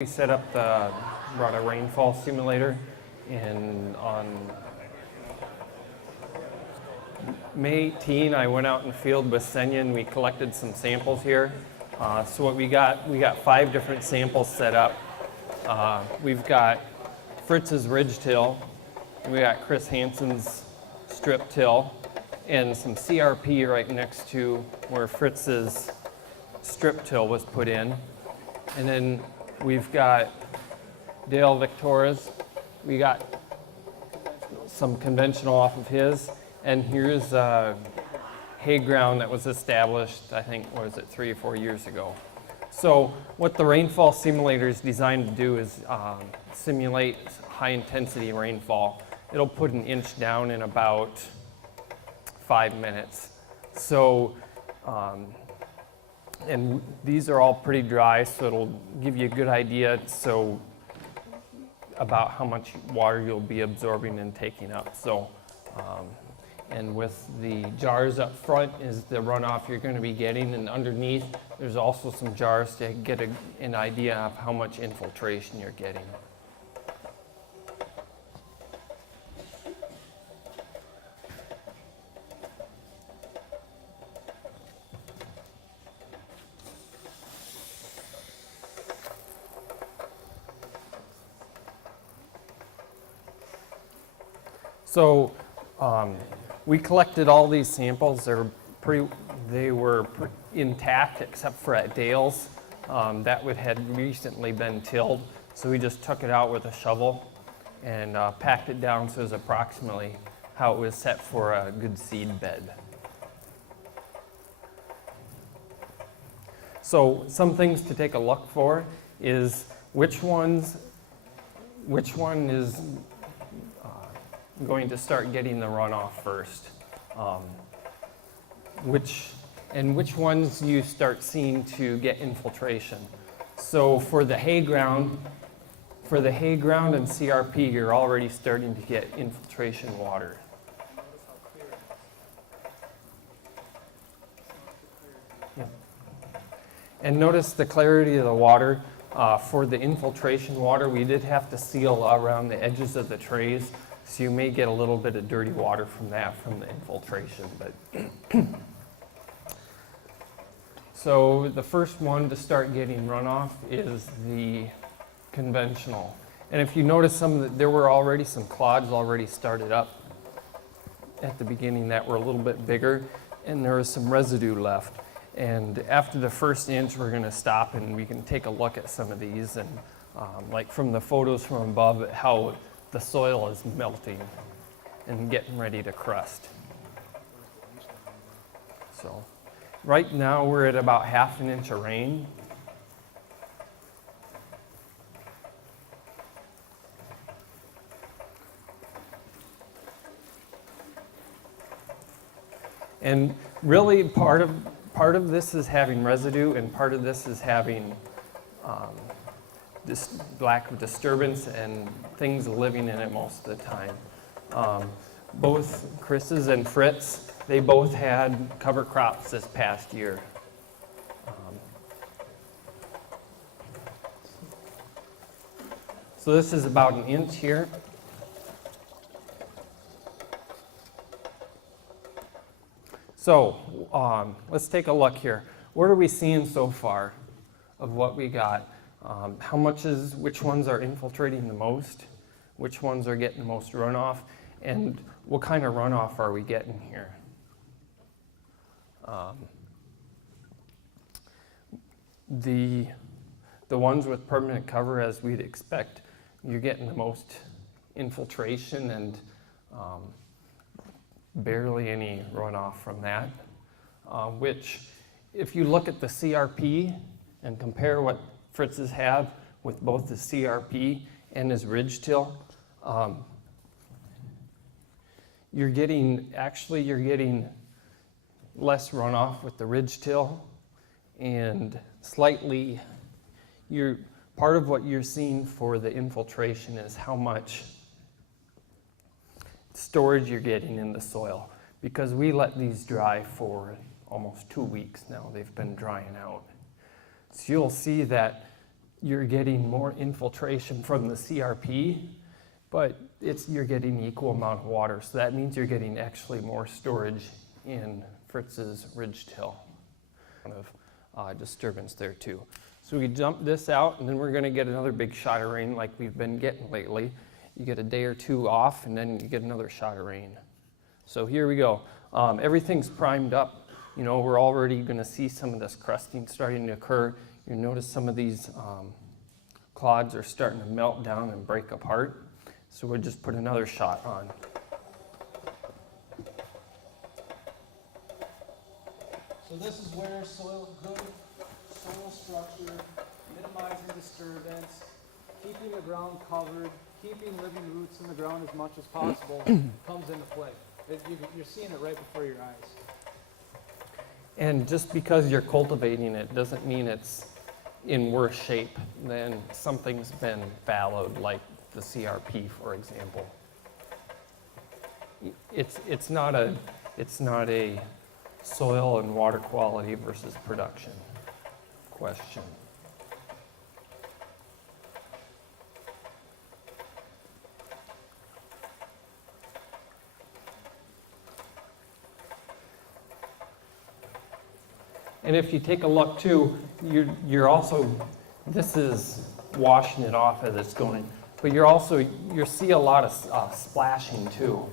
We set up brought a rainfall simulator on May 18. I went out in the field with Senya and we collected some samples here. So what we got 5 different samples set up. We've got Fritz's ridge till, we got Chris Hansen's strip till, and some CRP right next to where Fritz's strip till was put in. And then we've got Dale Victoria's. We got some conventional off of his. And here's hay ground that was established, I think, what was it, 3 or 4 years ago. So what the rainfall simulator is designed to do is simulate high intensity rainfall. It'll put an inch down in about 5 minutes. So, and these are all pretty dry, so it'll give you a good idea about how much water you'll be absorbing and taking up. So, and with the jars up front is the runoff you're going to be getting, and underneath there's also some jars to get an idea of how much infiltration you're getting. So we collected all these samples. They were intact except for at Dale's. That had recently been tilled. So we just took it out with a shovel and packed it down so it was approximately how it was set for a good seed bed. So some things to take a look for is which one is going to start getting the runoff first. Which ones you start seeing to get infiltration. So for the hay ground and CRP, you're already starting to get infiltration water. Yeah. And notice the clarity of the water. For the infiltration water, we did have to seal around the edges of the trays. So you may get a little bit of dirty water from the infiltration. But so the first one to start getting runoff is the conventional. And if you notice there were already some clods already started up at the beginning that were a little bit bigger, and there was some residue left. And after the first inch, we're going to stop and we can take a look at some of these, and like from the photos from above, how the soil is melting and getting ready to crust. So right now we're at about 1/2 inch of rain. And really part of this is having residue, and part of this is having this lack of disturbance and things living in it most of the time. Both Chris's and Fritz, they both had cover crops this past year. So this is about 1 inch here. So let's take a look here. What are we seeing so far of what we got? Which ones are infiltrating the most? Which ones are getting the most runoff? And what kind of runoff are we getting here? The ones with permanent cover, as we'd expect, you're getting the most infiltration and barely any runoff from that. Which, if you look at the CRP and compare what Fritz's have with both the CRP and his ridge till, you're getting less runoff with the ridge till, and slightly, part of what you're seeing for the infiltration is how much storage you're getting in the soil, because we let these dry for almost 2 weeks now. They've been drying out. So you'll see that you're getting more infiltration from the CRP, but you're getting equal amount of water. So that means you're getting actually more storage in Fritz's ridge till. Of disturbance there too. So we dump this out, and then we're going to get another big shot of rain like we've been getting lately. You get a day or two off, and then you get another shot of rain. So here we go. Everything's primed up. You know, we're already going to see some of this crusting starting to occur. You notice some of these clods are starting to melt down and break apart. So we'll just put another shot on. So this is where good soil structure, minimizing disturbance, keeping the ground covered, keeping living roots in the ground as much as possible comes into play. You're seeing it right before your eyes. And just because you're cultivating it doesn't mean it's in worse shape than something's been fallowed, like the CRP, for example. It's not a soil and water quality versus production question. And if you take a look too, you're also, this is washing it off as it's going, but you see a lot of splashing too.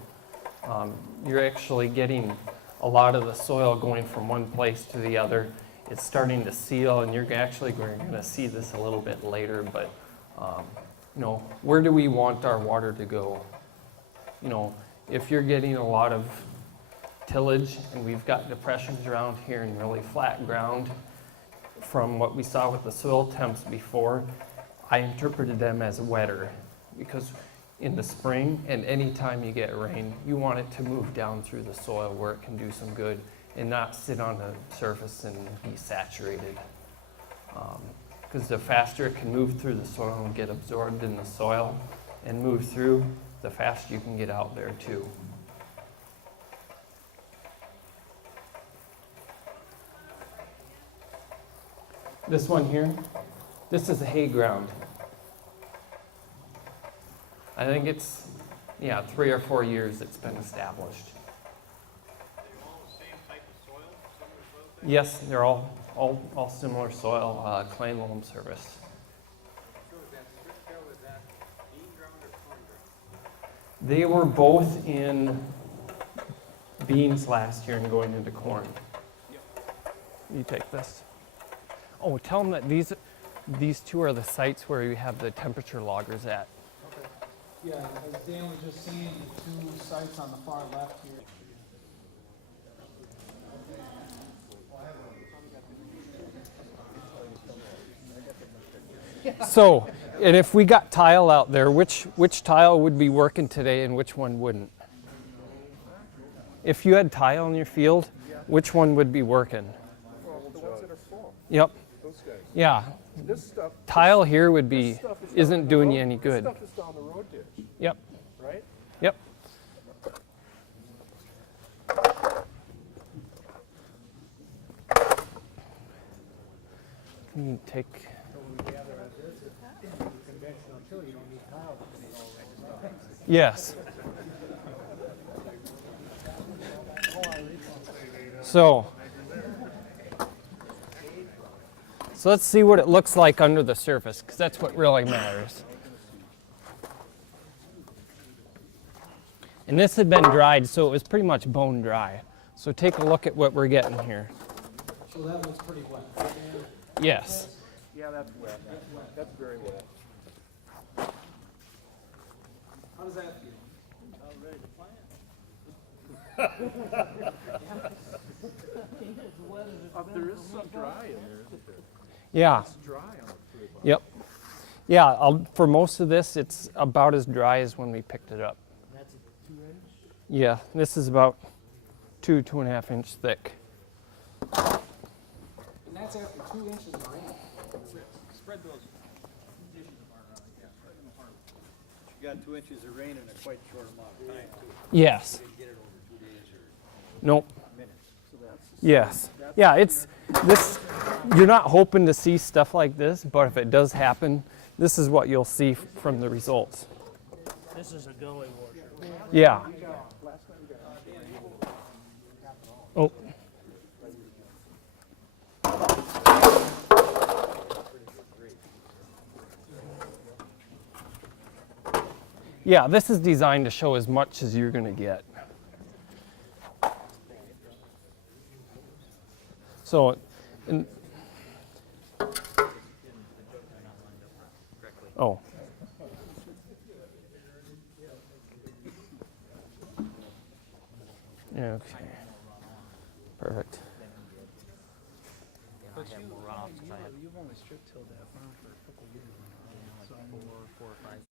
You're actually getting a lot of the soil going from one place to the other. It's starting to seal, and you're actually going to see this a little bit later, but you know, where do we want our water to go? You know, if you're getting a lot of tillage, and we've got depressions around here and really flat ground, from what we saw with the soil temps before, I interpreted them as wetter, because in the spring and any time you get rain, you want it to move down through the soil where it can do some good and not sit on the surface and be saturated. Because the faster it can move through the soil and get absorbed in the soil and move through, the faster you can get out there too. This one here, this is a hay ground. I think it's, 3 or 4 years it's been established. Are they all the same type of soil, similar soil type? Yes, they're all similar soil, clay loam service. So is that strip till, is that bean ground or corn ground? They were both in beans last year and going into corn. Yep. You take this. Oh, tell them that these two are the sites where you have the temperature loggers at. Okay. Yeah, as Dan was just seeing, the two sites on the far left here. So, and if we got tile out there, which tile would be working today and which one wouldn't? If you had tile in your field, which one would be working? Well, the ones that are full, Yep. those guys. Yeah. This stuff, Tile here would this be stuff is down isn't the doing road- you any this good. stuff is down the road ditch, Yep. right? Yep. Can you take? Yes. So let's see what it looks like under the surface, because that's what really matters. And this had been dried, so it was pretty much bone dry. So take a look at what we're getting here. So that looks pretty wet. Dan? Yes. Yeah, that's wet. That's very wet. How does that feel? There is some dry in there, isn't there? Yeah. It's dry on it pretty much. Yep. Yeah, for most of this, it's about as dry as when we picked it up. That's a 2-inch? Yeah, this is about 2.5 inch thick. And that's after 2 inches of rain. Spread those conditions apart, yeah, spread them apart. You got 2 inches of rain in a quite short amount of time, too. Yes. You didn't get it over 2 days or Nope. minutes. So that Yes. Yeah, it's this. You're not hoping to see stuff like this, but if it does happen, this is what you'll see from the results. This is a gully washer. Yeah. Oh. Yeah, this is designed to show as much as you're going to get. So, oh. Okay. Perfect. But you've only strip tilled that farm for a couple years now. So, 4 or 5